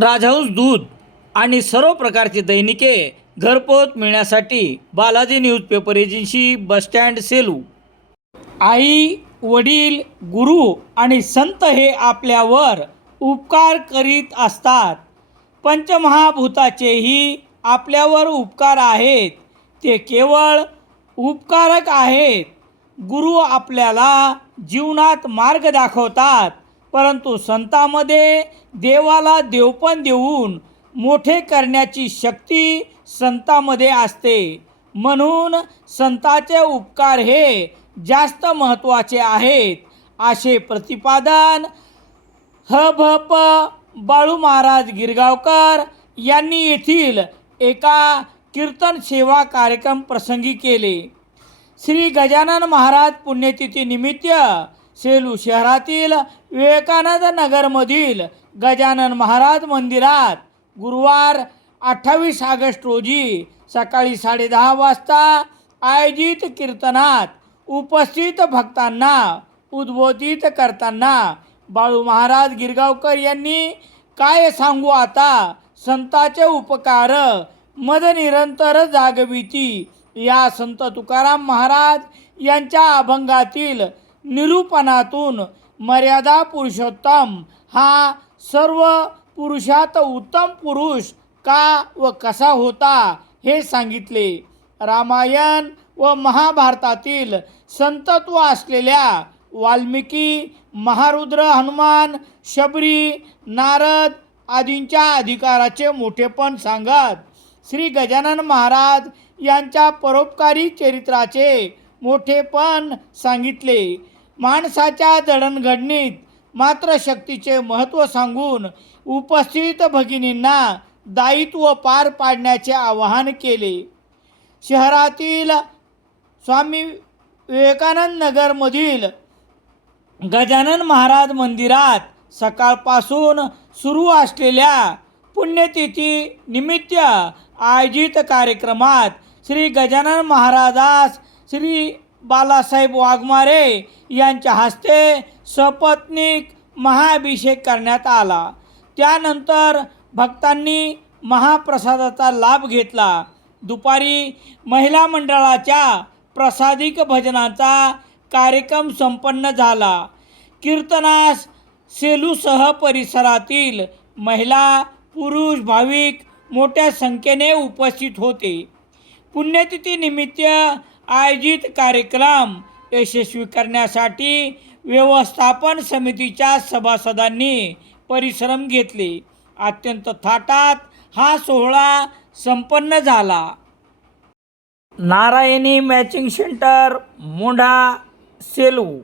राजहंस दूध आणि सर्व प्रकारची दैनिके घरपोच मिळण्यासाठी Balaji newspaper agency bus stand Selu. आई वडील गुरु आणि संत हे आपल्यावर उपकार करीत असतात. पंचमहाभूताचेही आपल्यावर उपकार आहेत. ते केवळ उपकारक आहेत. गुरु आपल्याला जीवनात मार्ग दाखवतात. परंतु संतामध्ये देवाला देवपण देऊन मोठे करण्याची शक्ती संतामध्ये असते. म्हणून संताचे उपकार हे जास्त महत्त्वाचे आहेत. असे प्रतिपादन ह भ प बाळू महाराज गिरगावकर यांनी येथील एका कीर्तन सेवा कार्यक्रम प्रसंगी केले. श्री गजानन महाराज पुण्यतिथीनिमित्त सेलू शहरातील विवेकानंद नगरमधील गजानन महाराज मंदिरात गुरुवार अठ्ठावीस ऑगस्ट रोजी सकाळी साडेदहा वाजता आयोजित कीर्तनात उपस्थित भक्तांना उद्बोधित करताना बाळू महाराज गिरगावकर यांनी काय सांगू आता? संताचे उपकार मद निरंतर जागविती. या संत तुकाराम महाराज यांच्या अभंगातील निरूपणातून मर्यादा पुरुषोत्तम. हा सर्व पुरुषात उत्तम पुरुष का व कसा होता हे सांगितले. रामायण व महाभारतातील संतत्व असलेल्या वाल्मिकी महारुद्र हनुमान शबरी नारद आदींच्या अधिकाराचे मोठेपण सांगत श्री गजानन महाराज यांच्या परोपकारी चरित्राचे मोठेपण सांगितले. माणसाच्या जडणघडणीत मात्र शक्तीचे महत्त्व सांगून उपस्थित भगिनींना दायित्व पार पाडण्याचे आवाहन केले. शहरातील स्वामी विवेकानंद नगरमधील गजानन महाराज मंदिरात सकाळपासून सुरू असलेल्या पुण्यतिथी निमित्त आयोजित कार्यक्रमात श्री गजानन महाराजास श्री बालासाहेब वाघमारे यांच्या हस्ते सपत्नीक महाअभिषेक करण्यात आला. त्यानंतर भक्तांनी महाप्रसादाचा लाभ घेतला. दुपारी महिला मंडळाच्या प्रसादिक भजनाचा कार्यक्रम संपन्न झाला. कीर्तनास सेलूसह परिसरातील महिला पुरुष भाविक मोठ्या संख्येने उपस्थित होते. पुण्यतिथीनिमित्त आयोजित कार्यक्रम यशस्वी करण्यासाठी व्यवस्थापन समितीच्या सभासदांनी परिश्रम घेतले. अत्यंत थाटात हा सोहळा संपन्न झाला. Narayani matching centre Mondha Selu